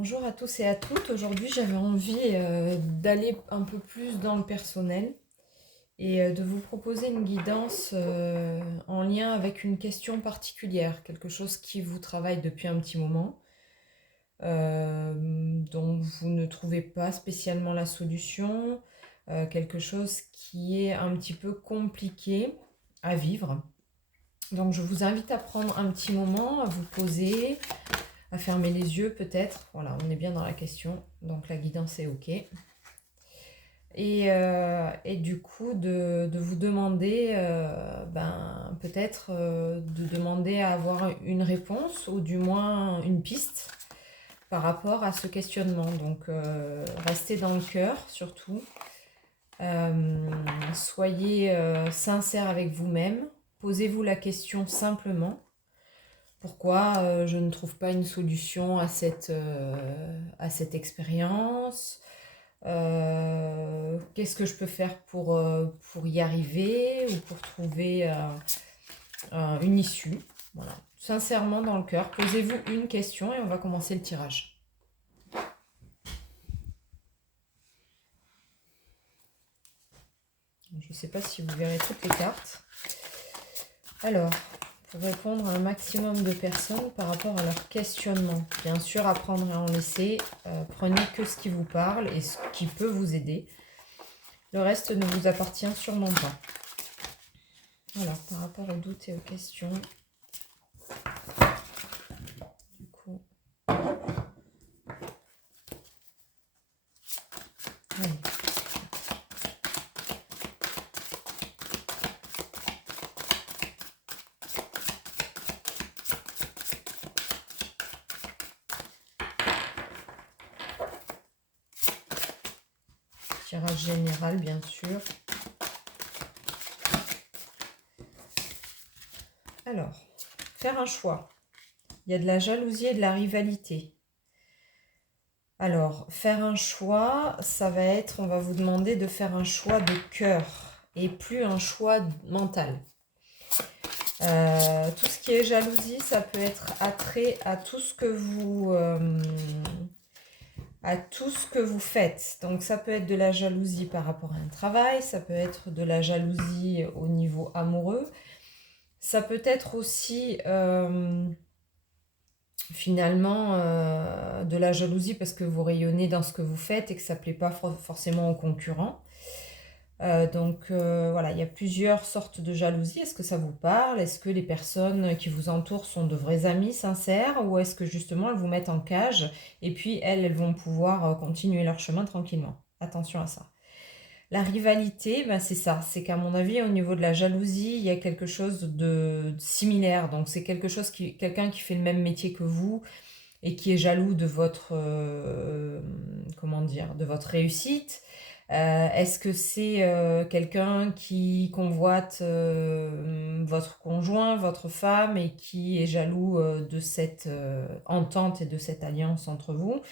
Bonjour à tous et à toutes. Aujourd'hui, j'avais envie d'aller un peu plus dans le personnel et de vous proposer une guidance en lien avec une question particulière, quelque chose qui vous travaille depuis un petit moment, dont vous ne trouvez pas spécialement la solution, quelque chose qui est un petit peu compliqué à vivre. Donc, je vous invite à prendre un petit moment, à vous poser, à fermer les yeux peut-être. Voilà, on est bien dans la question, donc la guidance est OK. Et du coup, de vous demander, peut-être de demander à avoir une réponse ou du moins une piste par rapport à ce questionnement. Donc, restez dans le cœur surtout. Soyez sincère avec vous-même. Posez-vous la question simplement. Pourquoi je ne trouve pas une solution à cette expérience? Qu'est-ce que je peux faire pour y arriver ou pour trouver une issue? Voilà. Sincèrement dans le cœur, posez-vous une question et on va commencer le tirage. Je ne sais pas si vous verrez toutes les cartes. Alors, pour répondre à un maximum de personnes par rapport à leur questionnement. Bien sûr, à prendre et en laisser. Prenez que ce qui vous parle et ce qui peut vous aider. Le reste ne vous appartient sûrement pas. Alors, par rapport aux doutes et aux questions, du coup... Allez. Tirage général, bien sûr. Alors, faire un choix. Il y a de la jalousie et de la rivalité. Alors, faire un choix, ça va être, on va vous demander de faire un choix de cœur et plus un choix mental. Tout ce qui est jalousie, ça peut être attrait à tout ce que vous faites. Donc ça peut être de la jalousie par rapport à un travail, ça peut être de la jalousie au niveau amoureux, ça peut être aussi finalement de la jalousie parce que vous rayonnez dans ce que vous faites et que ça ne plaît pas forcément aux concurrents. Voilà, il y a plusieurs sortes de jalousie. Est-ce que ça vous parle? Est-ce que les personnes qui vous entourent sont de vrais amis sincères ou est-ce que justement elles vous mettent en cage et puis elles vont pouvoir continuer leur chemin tranquillement? Attention à ça. La rivalité, c'est ça. C'est qu'à mon avis, au niveau de la jalousie, il y a quelque chose de similaire. Donc c'est quelqu'un qui fait le même métier que vous et qui est jaloux de votre, de votre réussite. Est-ce que c'est quelqu'un qui convoite votre conjoint, votre femme et qui est jaloux de cette entente et de cette alliance entre vous?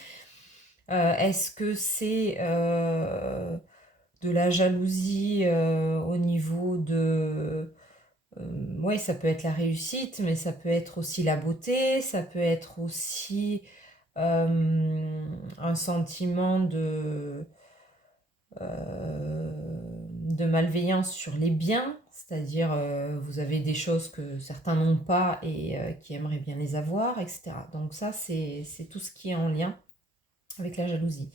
Est-ce que c'est de la jalousie au niveau de... oui, ça peut être la réussite, mais ça peut être aussi la beauté, ça peut être aussi un sentiment de malveillance sur les biens, c'est-à-dire vous avez des choses que certains n'ont pas et qui aimeraient bien les avoir, etc. Donc ça, c'est tout ce qui est en lien avec la jalousie.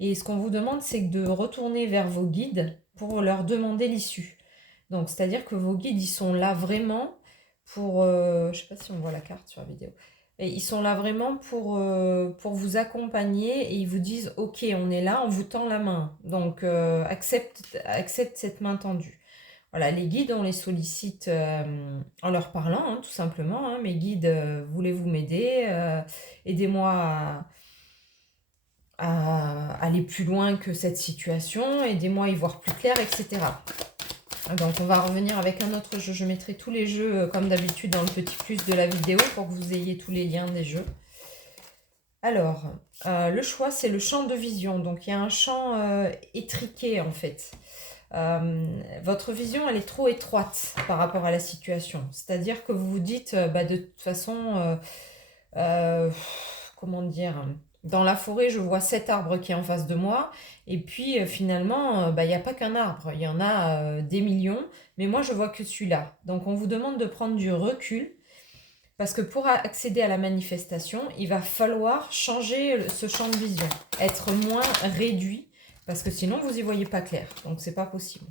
Et ce qu'on vous demande, c'est de retourner vers vos guides pour leur demander l'issue. Donc, c'est-à-dire que vos guides, ils sont là vraiment pour... je ne sais pas si on voit la carte sur la vidéo. Et ils sont là vraiment pour vous accompagner et ils vous disent « Ok, on est là, on vous tend la main. Donc, accepte cette main tendue. » Voilà, les guides, on les sollicite en leur parlant, hein, tout simplement. Hein. Mes guides, voulez-vous m'aider? Aidez-moi à aller plus loin que cette situation, aidez-moi à y voir plus clair, etc. Donc on va revenir avec un autre jeu. Je mettrai tous les jeux comme d'habitude dans le petit plus de la vidéo pour que vous ayez tous les liens des jeux. Alors, le choix, c'est le champ de vision. Donc il y a un champ étriqué en fait. Votre vision, elle est trop étroite par rapport à la situation. C'est-à-dire que vous vous dites, de toute façon, comment dire... Dans la forêt, je vois cet arbre qui est en face de moi, et puis finalement, il n'y a pas qu'un arbre, il y en a des millions, mais moi je vois que celui-là. Donc on vous demande de prendre du recul, parce que pour accéder à la manifestation, il va falloir changer ce champ de vision, être moins réduit, parce que sinon vous n'y voyez pas clair, donc c'est pas possible.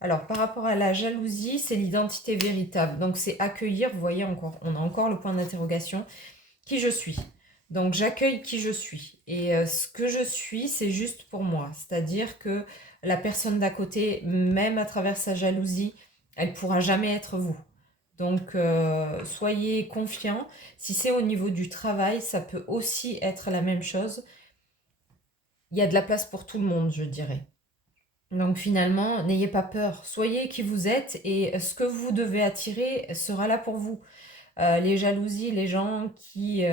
Alors, par rapport à la jalousie, c'est l'identité véritable. Donc, c'est accueillir, vous voyez, on a encore le point d'interrogation, qui je suis. Donc, j'accueille qui je suis. Et ce que je suis, c'est juste pour moi. C'est-à-dire que la personne d'à côté, même à travers sa jalousie, elle ne pourra jamais être vous. Donc, soyez confiants. Si c'est au niveau du travail, ça peut aussi être la même chose. Il y a de la place pour tout le monde, je dirais. Donc finalement, n'ayez pas peur, soyez qui vous êtes et ce que vous devez attirer sera là pour vous. Les jalousies, les gens qui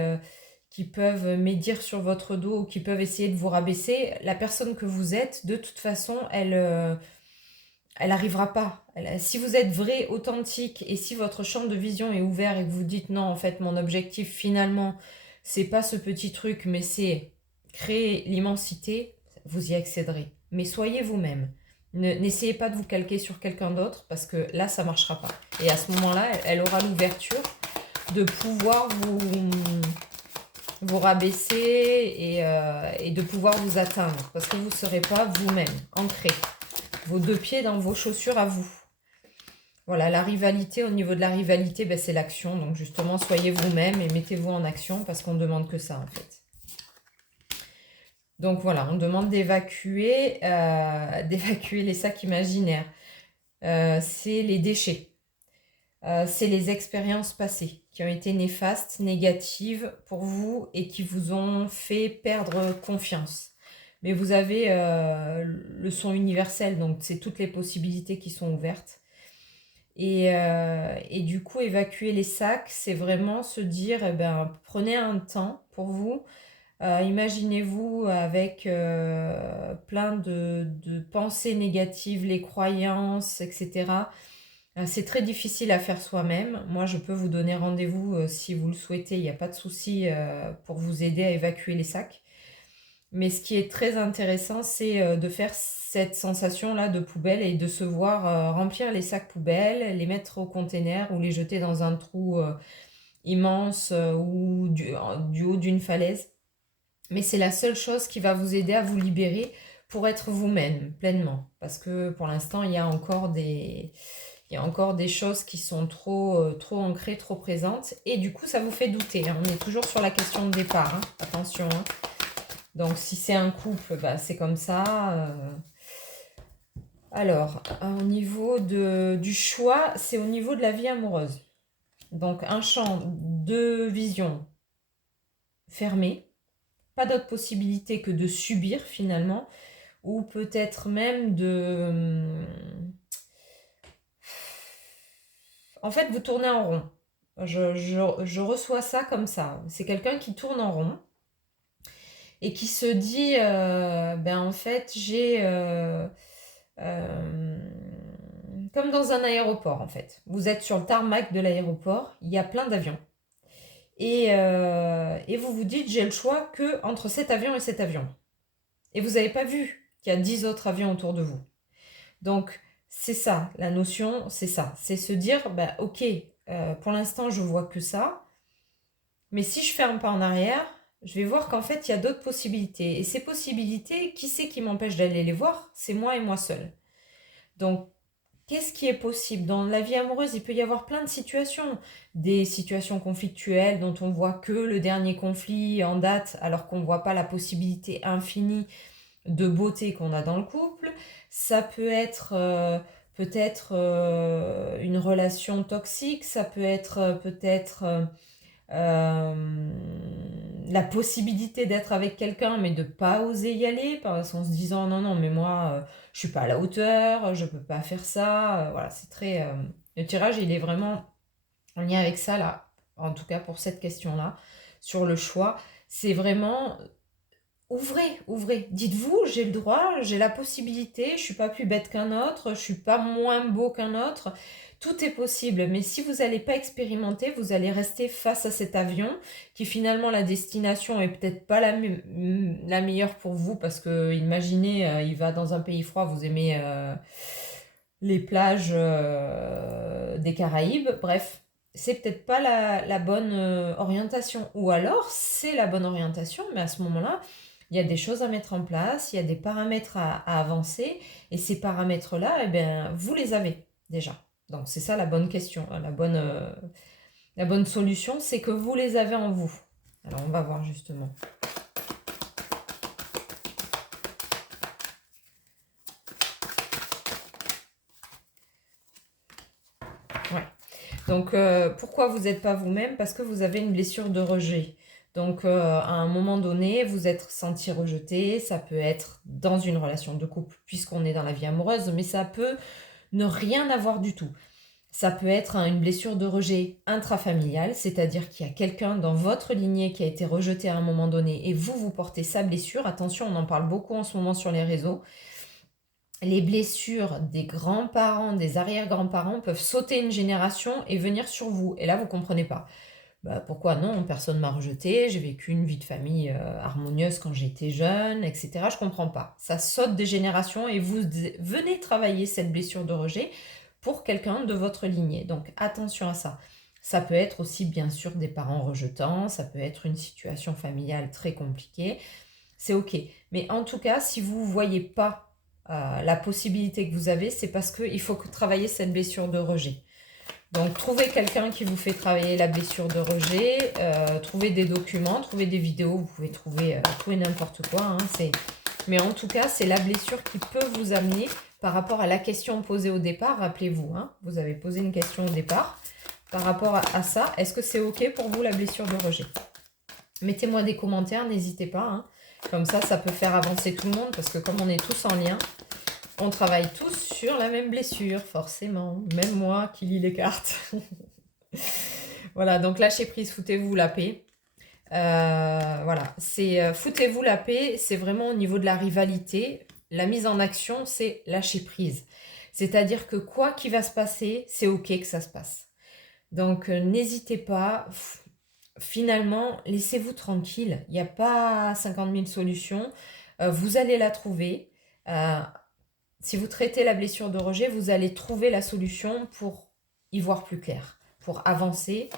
peuvent médire sur votre dos ou qui peuvent essayer de vous rabaisser, la personne que vous êtes, de toute façon, elle n'arrivera pas. Si vous êtes vrai, authentique et si votre champ de vision est ouvert et que vous dites non, en fait, mon objectif finalement, c'est pas ce petit truc, mais c'est créer l'immensité, vous y accéderez. Mais soyez vous-même. N'essayez pas de vous calquer sur quelqu'un d'autre parce que là, ça ne marchera pas. Et à ce moment-là, elle aura l'ouverture de pouvoir vous rabaisser et de pouvoir vous atteindre parce que vous ne serez pas vous-même, ancré. Vos deux pieds dans vos chaussures à vous. Voilà, la rivalité, au niveau de la rivalité, c'est l'action. Donc justement, soyez vous-même et mettez-vous en action parce qu'on ne demande que ça en fait. Donc voilà, on demande d'évacuer les sacs imaginaires. C'est les déchets. C'est les expériences passées qui ont été néfastes, négatives pour vous et qui vous ont fait perdre confiance. Mais vous avez le son universel, donc c'est toutes les possibilités qui sont ouvertes. Et du coup, évacuer les sacs, c'est vraiment se dire, prenez un temps pour vous. Imaginez-vous avec plein de pensées négatives, les croyances, etc. C'est très difficile à faire soi-même. Moi, je peux vous donner rendez-vous si vous le souhaitez, il n'y a pas de souci pour vous aider à évacuer les sacs. Mais ce qui est très intéressant, c'est de faire cette sensation-là de poubelle et de se voir remplir les sacs poubelles, les mettre au container ou les jeter dans un trou immense ou du haut d'une falaise. Mais c'est la seule chose qui va vous aider à vous libérer pour être vous-même pleinement. Parce que pour l'instant, il y a encore des choses qui sont trop ancrées, trop présentes. Et du coup, ça vous fait douter. Hein. On est toujours sur la question de départ. Hein. Attention. Hein. Donc, si c'est un couple, c'est comme ça. Alors, au niveau du choix, c'est au niveau de la vie amoureuse. Donc, un champ de vision fermé. Pas d'autre possibilité que de subir finalement. Ou peut-être même de... En fait, vous tournez en rond. Je reçois ça comme ça. C'est quelqu'un qui tourne en rond et qui se dit, en fait, j'ai... comme dans un aéroport, en fait. Vous êtes sur le tarmac de l'aéroport, il y a plein d'avions. Et vous vous dites, j'ai le choix que entre cet avion et cet avion. Et vous n'avez pas vu qu'il y a 10 autres avions autour de vous. Donc, c'est ça, la notion, c'est ça. C'est se dire, ok, pour l'instant, je vois que ça. Mais si je fais un pas en arrière, je vais voir qu'en fait, il y a d'autres possibilités. Et ces possibilités, qui c'est qui m'empêche d'aller les voir? C'est moi et moi seule. Donc, qu'est-ce qui est possible? Dans la vie amoureuse, il peut y avoir plein de situations. Des situations conflictuelles dont on voit que le dernier conflit en date, alors qu'on ne voit pas la possibilité infinie de beauté qu'on a dans le couple. Ça peut être peut-être une relation toxique, ça peut être peut-être la possibilité d'être avec quelqu'un mais de pas oser y aller parce qu'en se disant non mais moi je suis pas à la hauteur, je peux pas faire ça. Voilà, c'est très le tirage il est vraiment en lien avec ça là, en tout cas pour cette question là sur le choix. C'est vraiment ouvrez, ouvrez. Dites-vous, j'ai le droit, j'ai la possibilité, je suis pas plus bête qu'un autre, je suis pas moins beau qu'un autre. Tout est possible, mais si vous n'allez pas expérimenter, vous allez rester face à cet avion qui finalement la destination est peut-être pas la meilleure pour vous parce que imaginez, il va dans un pays froid, vous aimez les plages des Caraïbes, bref, c'est peut-être pas la bonne orientation. Ou alors, c'est la bonne orientation, mais à ce moment-là, il y a des choses à mettre en place, il y a des paramètres à avancer, et ces paramètres-là, eh bien, vous les avez déjà. Donc c'est ça la bonne question, hein, la bonne solution, c'est que vous les avez en vous. Alors on va voir justement. Ouais. Donc pourquoi vous n'êtes pas vous-même? Parce que vous avez une blessure de rejet. Donc à un moment donné, vous êtes senti rejeté, ça peut être dans une relation de couple, puisqu'on est dans la vie amoureuse, mais ça peut ne rien avoir du tout. Ça peut être une blessure de rejet intrafamiliale, c'est-à-dire qu'il y a quelqu'un dans votre lignée qui a été rejeté à un moment donné et vous portez sa blessure. Attention, on en parle beaucoup en ce moment sur les réseaux. Les blessures des grands-parents, des arrière-grands-parents peuvent sauter une génération et venir sur vous. Et là, vous ne comprenez pas. Bah, pourquoi non? Personne ne m'a rejeté, j'ai vécu une vie de famille harmonieuse quand j'étais jeune, etc. Je ne comprends pas. Ça saute des générations et vous venez travailler cette blessure de rejet pour quelqu'un de votre lignée. Donc attention à ça. Ça peut être aussi bien sûr des parents rejetants, ça peut être une situation familiale très compliquée. C'est ok. Mais en tout cas, si vous ne voyez pas la possibilité que vous avez, c'est parce qu'il faut travailler cette blessure de rejet. Donc, trouvez quelqu'un qui vous fait travailler la blessure de rejet, trouvez des documents, trouvez des vidéos, vous pouvez trouver n'importe quoi. Hein, mais en tout cas, c'est la blessure qui peut vous amener par rapport à la question posée au départ. Rappelez-vous, hein, vous avez posé une question au départ. Par rapport à ça, est-ce que c'est OK pour vous la blessure de rejet? Mettez-moi des commentaires, n'hésitez pas. Hein. Comme ça peut faire avancer tout le monde parce que comme on est tous en lien, on travaille tous sur la même blessure, forcément. Même moi qui lis les cartes. Voilà, donc lâchez prise, foutez-vous la paix. Voilà, c'est foutez-vous la paix, c'est vraiment au niveau de la rivalité. La mise en action, c'est lâcher prise. C'est-à-dire que quoi qu'il va se passer, c'est OK que ça se passe. Donc n'hésitez pas. Finalement, laissez-vous tranquille. Il n'y a pas 50 000 solutions. Vous allez la trouver. Si vous traitez la blessure de rejet, vous allez trouver la solution pour y voir plus clair, pour avancer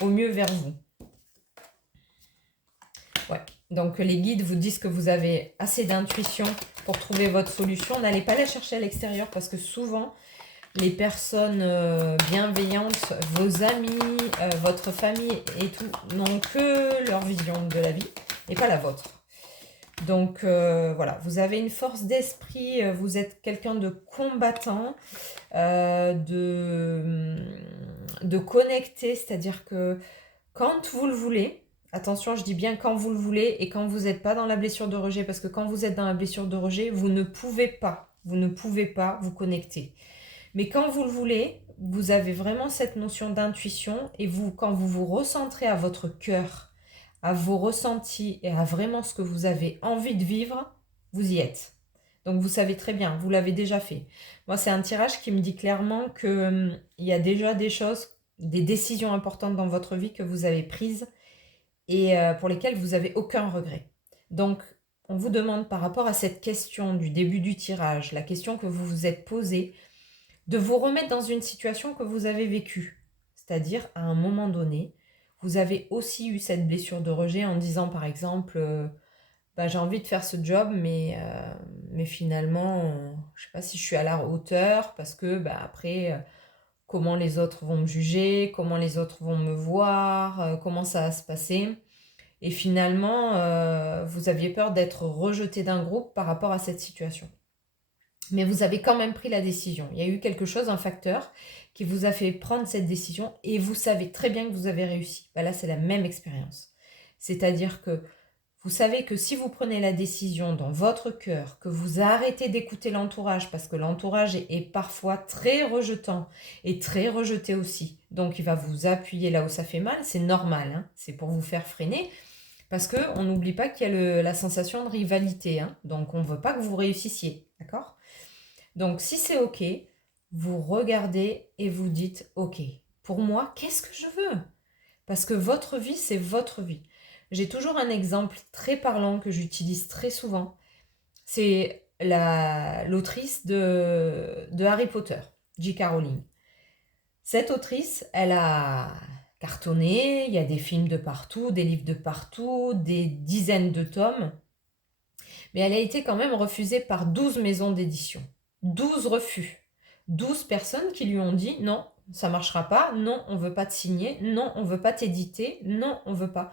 au mieux vers vous. Ouais. Donc les guides vous disent que vous avez assez d'intuition pour trouver votre solution. N'allez pas la chercher à l'extérieur parce que souvent, les personnes bienveillantes, vos amis, votre famille et tout, n'ont que leur vision de la vie et pas la vôtre. Donc voilà, vous avez une force d'esprit, vous êtes quelqu'un de combattant, de connecté, c'est-à-dire que quand vous le voulez, attention, je dis bien quand vous le voulez et quand vous n'êtes pas dans la blessure de rejet, parce que quand vous êtes dans la blessure de rejet, vous ne pouvez pas vous connecter. Mais quand vous le voulez, vous avez vraiment cette notion d'intuition et quand vous vous recentrez à votre cœur, à vos ressentis et à vraiment ce que vous avez envie de vivre, vous y êtes. Donc vous savez très bien, vous l'avez déjà fait. Moi, c'est un tirage qui me dit clairement qu'il y a déjà des choses, des décisions importantes dans votre vie que vous avez prises et pour lesquelles vous n'avez aucun regret. Donc, on vous demande par rapport à cette question du début du tirage, la question que vous vous êtes posée, de vous remettre dans une situation que vous avez vécue. C'est-à-dire, à un moment donné, vous avez aussi eu cette blessure de rejet en disant, par exemple, j'ai envie de faire ce job, mais finalement, je ne sais pas si je suis à la hauteur, parce que après, comment les autres vont me juger, comment les autres vont me voir, comment ça va se passer. Et finalement, vous aviez peur d'être rejeté d'un groupe par rapport à cette situation. Mais vous avez quand même pris la décision. Il y a eu quelque chose, un facteur, qui vous a fait prendre cette décision et vous savez très bien que vous avez réussi. Là, c'est la même expérience. C'est-à-dire que vous savez que si vous prenez la décision dans votre cœur, que vous arrêtez d'écouter l'entourage, parce que l'entourage est parfois très rejetant et très rejeté aussi. Donc, il va vous appuyer là où ça fait mal. C'est normal, hein, c'est pour vous faire freiner. Parce qu'on n'oublie pas qu'il y a la sensation de rivalité, hein. Donc on ne veut pas que vous réussissiez, d'accord? Donc si c'est OK, vous regardez et vous dites OK, pour moi, qu'est-ce que je veux? Parce que votre vie, c'est votre vie. J'ai toujours un exemple très parlant que j'utilise très souvent. C'est l'autrice de Harry Potter, J.K. Rowling. Cette autrice, elle a cartonné, il y a des films de partout, des livres de partout, des dizaines de tomes, mais elle a été quand même refusée par 12 maisons d'édition. 12 refus. 12 personnes qui lui ont dit non, ça marchera pas, non, on veut pas te signer, non, on veut pas t'éditer, non, on veut pas.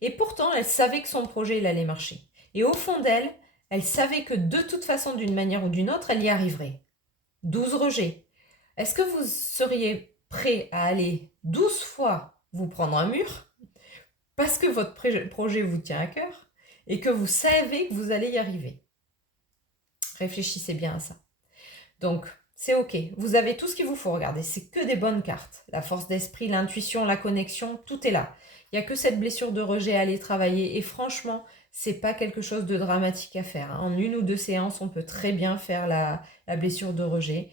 Et pourtant, elle savait que son projet, il allait marcher. Et au fond d'elle, elle savait que de toute façon, d'une manière ou d'une autre, elle y arriverait. 12 rejets. Est-ce que vous seriez prêt à aller 12 fois vous prendre un mur parce que votre projet vous tient à cœur et que vous savez que vous allez y arriver? Réfléchissez bien à ça. Donc, c'est OK. Vous avez tout ce qu'il vous faut. Regardez, c'est que des bonnes cartes. La force d'esprit, l'intuition, la connexion, tout est là. Il n'y a que cette blessure de rejet à aller travailler. Et franchement, c'est pas quelque chose de dramatique à faire. En 1 ou 2 séances, on peut très bien faire la blessure de rejet.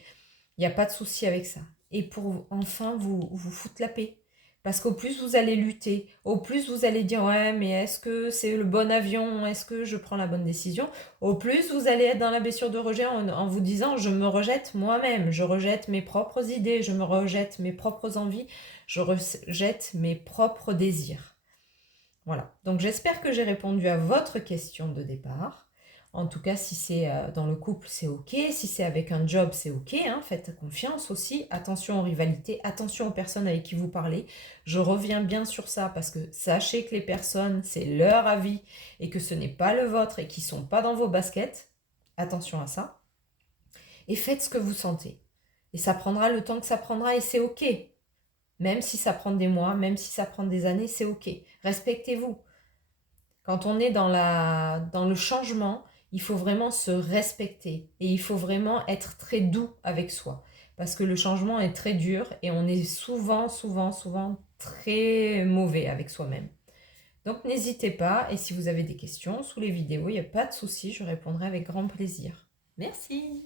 Il n'y a pas de souci avec ça. Et pour enfin vous foutre la paix. Parce qu'au plus vous allez lutter, au plus vous allez dire ouais mais est-ce que c'est le bon avion, est-ce que je prends la bonne décision, au plus vous allez être dans la blessure de rejet en vous disant je me rejette moi-même, je rejette mes propres idées, je me rejette mes propres envies, je rejette mes propres désirs. Voilà, donc j'espère que j'ai répondu à votre question de départ. En tout cas, si c'est dans le couple, c'est OK. Si c'est avec un job, c'est OK, hein. Faites confiance aussi. Attention aux rivalités, attention aux personnes avec qui vous parlez. Je reviens bien sur ça parce que sachez que les personnes, c'est leur avis et que ce n'est pas le vôtre et qu'ils ne sont pas dans vos baskets. Attention à ça. Et faites ce que vous sentez. Et ça prendra le temps que ça prendra et c'est OK. Même si ça prend des mois, même si ça prend des années, c'est OK. Respectez-vous. Quand on est dans le changement, il faut vraiment se respecter et il faut vraiment être très doux avec soi. Parce que le changement est très dur et on est souvent, souvent, souvent très mauvais avec soi-même. Donc n'hésitez pas et si vous avez des questions sous les vidéos, il n'y a pas de souci, je répondrai avec grand plaisir. Merci.